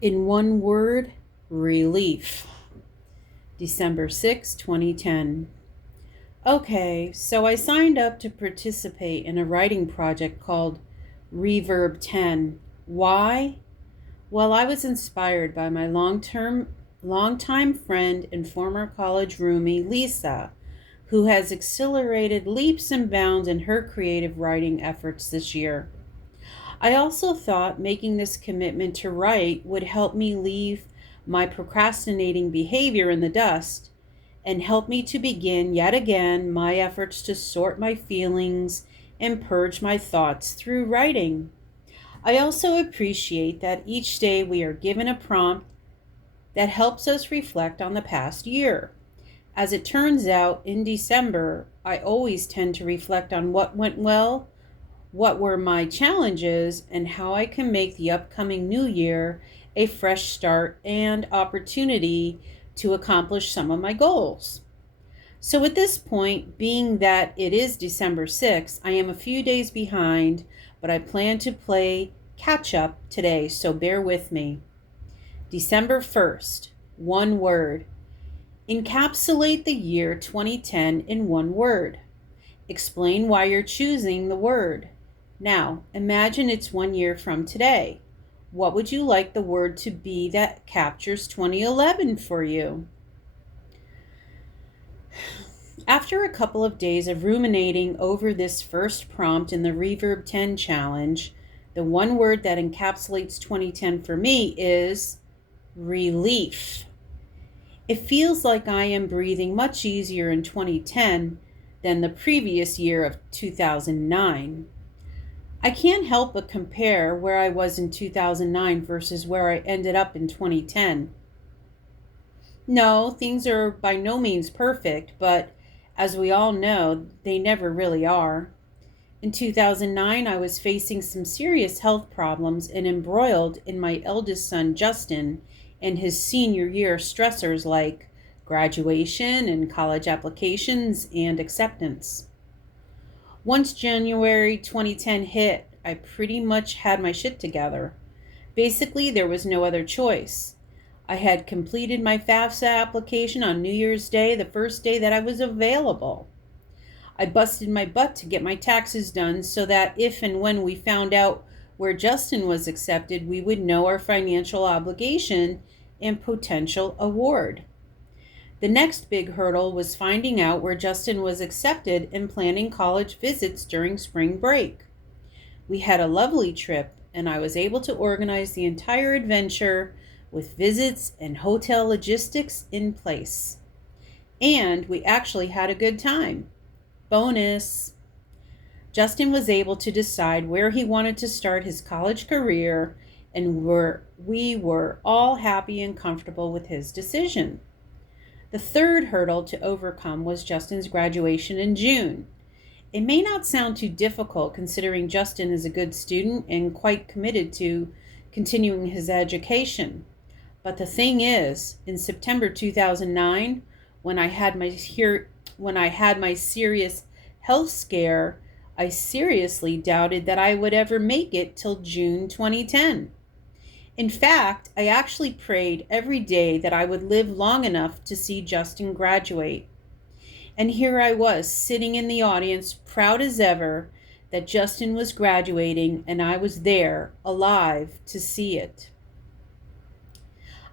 In one word, relief. December 6, 2010. Okay, so I signed up to participate in a writing project called Reverb 10. Why? Well, I was inspired by my longtime friend and former college roomie, Lisa, who has accelerated leaps and bounds in her creative writing efforts this year. I also thought making this commitment to write would help me leave my procrastinating behavior in the dust and help me to begin yet again my efforts to sort my feelings and purge my thoughts through writing. I also appreciate that each day we are given a prompt that helps us reflect on the past year. As it turns out, in December, I always tend to reflect on what went well, what were my challenges, and how I can make the upcoming new year a fresh start and opportunity to accomplish some of my goals. So at this point, being that it is December 6th, I am a few days behind, but I plan to play catch up today, so bear with me. December 1st, one word. Encapsulate the year 2010 in one word. Explain why you're choosing the word. Now, imagine it's 1 year from today. What would you like the word to be that captures 2011 for you? After a couple of days of ruminating over this first prompt in the Reverb 10 challenge, the one word that encapsulates 2010 for me is relief. It feels like I am breathing much easier in 2010 than the previous year of 2009. I can't help but compare where I was in 2009 versus where I ended up in 2010. No, things are by no means perfect, but as we all know, they never really are. In 2009, I was facing some serious health problems and embroiled in my eldest son, Justin, and his senior year stressors like graduation and college applications and acceptance. Once January 2010 hit, I pretty much had my shit together. Basically, there was no other choice. I had completed my FAFSA application on New Year's Day, the first day that I was available. I busted my butt to get my taxes done so that if and when we found out where Justin was accepted, we would know our financial obligation and potential award. The next big hurdle was finding out where Justin was accepted and planning college visits during spring break. We had a lovely trip, and I was able to organize the entire adventure with visits and hotel logistics in place. And we actually had a good time. Bonus! Justin was able to decide where he wanted to start his college career, and we were all happy and comfortable with his decision. The third hurdle to overcome was Justin's graduation in June. It may not sound too difficult considering Justin is a good student and quite committed to continuing his education. But the thing is, in September 2009, when I had my serious health scare, I seriously doubted that I would ever make it till June 2010. In fact, I actually prayed every day that I would live long enough to see Justin graduate. And here I was, sitting in the audience, proud as ever that Justin was graduating and I was there, alive, to see it.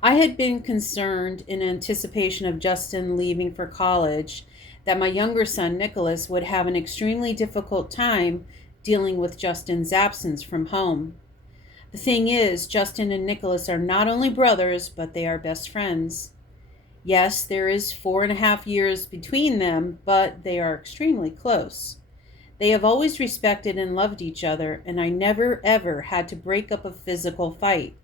I had been concerned in anticipation of Justin leaving for college that my younger son, Nicholas, would have an extremely difficult time dealing with Justin's absence from home. The thing is, Justin and Nicholas are not only brothers, but they are best friends. Yes, there is 4.5 years between them, but they are extremely close. They have always respected and loved each other, and I never ever had to break up a physical fight.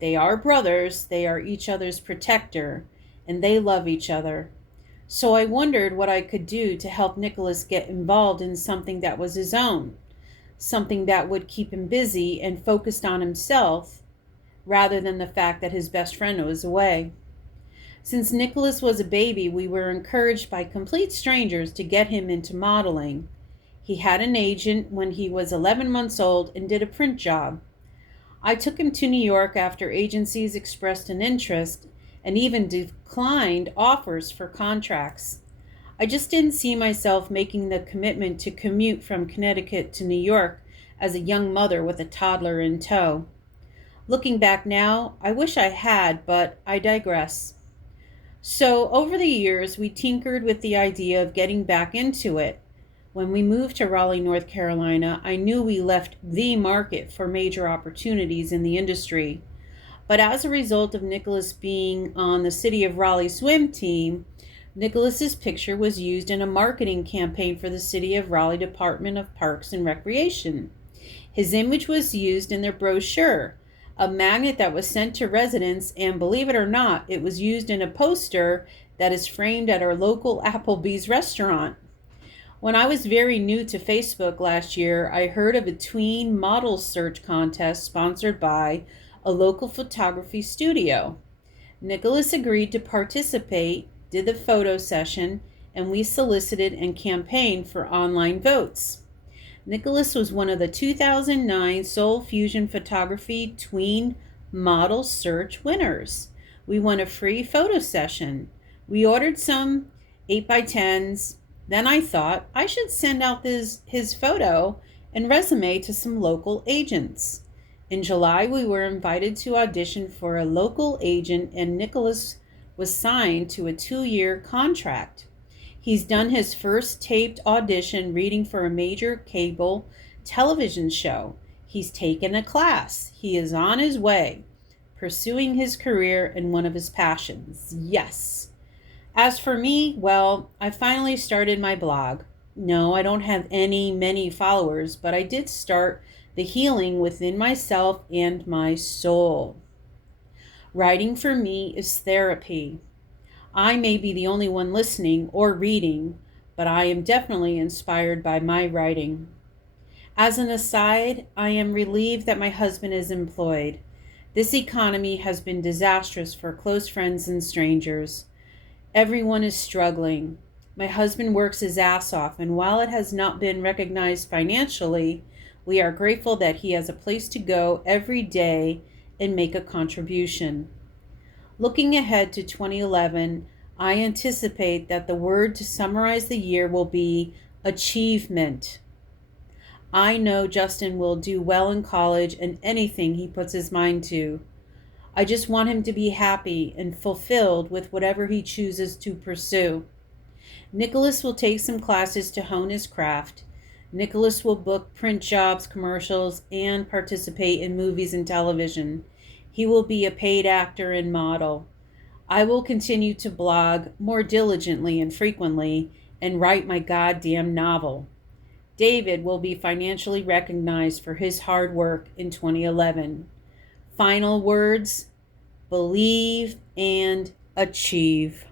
They are brothers, they are each other's protector, and they love each other. So I wondered what I could do to help Nicholas get involved in something that was his own, something that would keep him busy and focused on himself, rather than the fact that his best friend was away. Since Nicholas was a baby, we were encouraged by complete strangers to get him into modeling. He had an agent when he was 11 months old and did a print job. I took him to New York after agencies expressed an interest and even declined offers for contracts. I just didn't see myself making the commitment to commute from Connecticut to New York as a young mother with a toddler in tow. Looking back now, I wish I had, but I digress. So, over the years, we tinkered with the idea of getting back into it. When we moved to Raleigh, North Carolina, I knew we left the market for major opportunities in the industry. But as a result of Nicholas being on the City of Raleigh swim team, Nicholas's picture was used in a marketing campaign for the City of Raleigh Department of Parks and Recreation. His image was used in their brochure, a magnet that was sent to residents, and believe it or not, it was used in a poster that is framed at our local Applebee's restaurant. When I was very new to Facebook last year, I heard of a tween model search contest sponsored by a local photography studio. Nicholas agreed to participate, did the photo session, and we solicited and campaigned for online votes. Nicholas was one of the 2009 Soul Fusion Photography Tween Model Search winners. We won a free photo session. We ordered some 8x10s. Then I thought I should send out his photo and resume to some local agents. In July, we were invited to audition for a local agent, and Nicholas was signed to a 2-year contract. He's done his first taped audition reading for a major cable television show. He's taken a class. He is on his way, pursuing his career in one of his passions. Yes. As for me, well, I finally started my blog. No, I don't have many followers, but I did start the healing within myself and my soul. Writing for me is therapy. I may be the only one listening or reading, but I am definitely inspired by my writing. As an aside, I am relieved that my husband is employed. This economy has been disastrous for close friends and strangers. Everyone is struggling. My husband works his ass off, and while it has not been recognized financially, we are grateful that he has a place to go every day and make a contribution. Looking ahead to 2011, I anticipate that the word to summarize the year will be achievement. I know Justin will do well in college and anything he puts his mind to. I just want him to be happy and fulfilled with whatever he chooses to pursue. Nicholas will take some classes to hone his craft. Nicholas will book print jobs, commercials, and participate in movies and television. He will be a paid actor and model. I will continue to blog more diligently and frequently and write my goddamn novel. David will be financially recognized for his hard work in 2011. Final words: believe and achieve.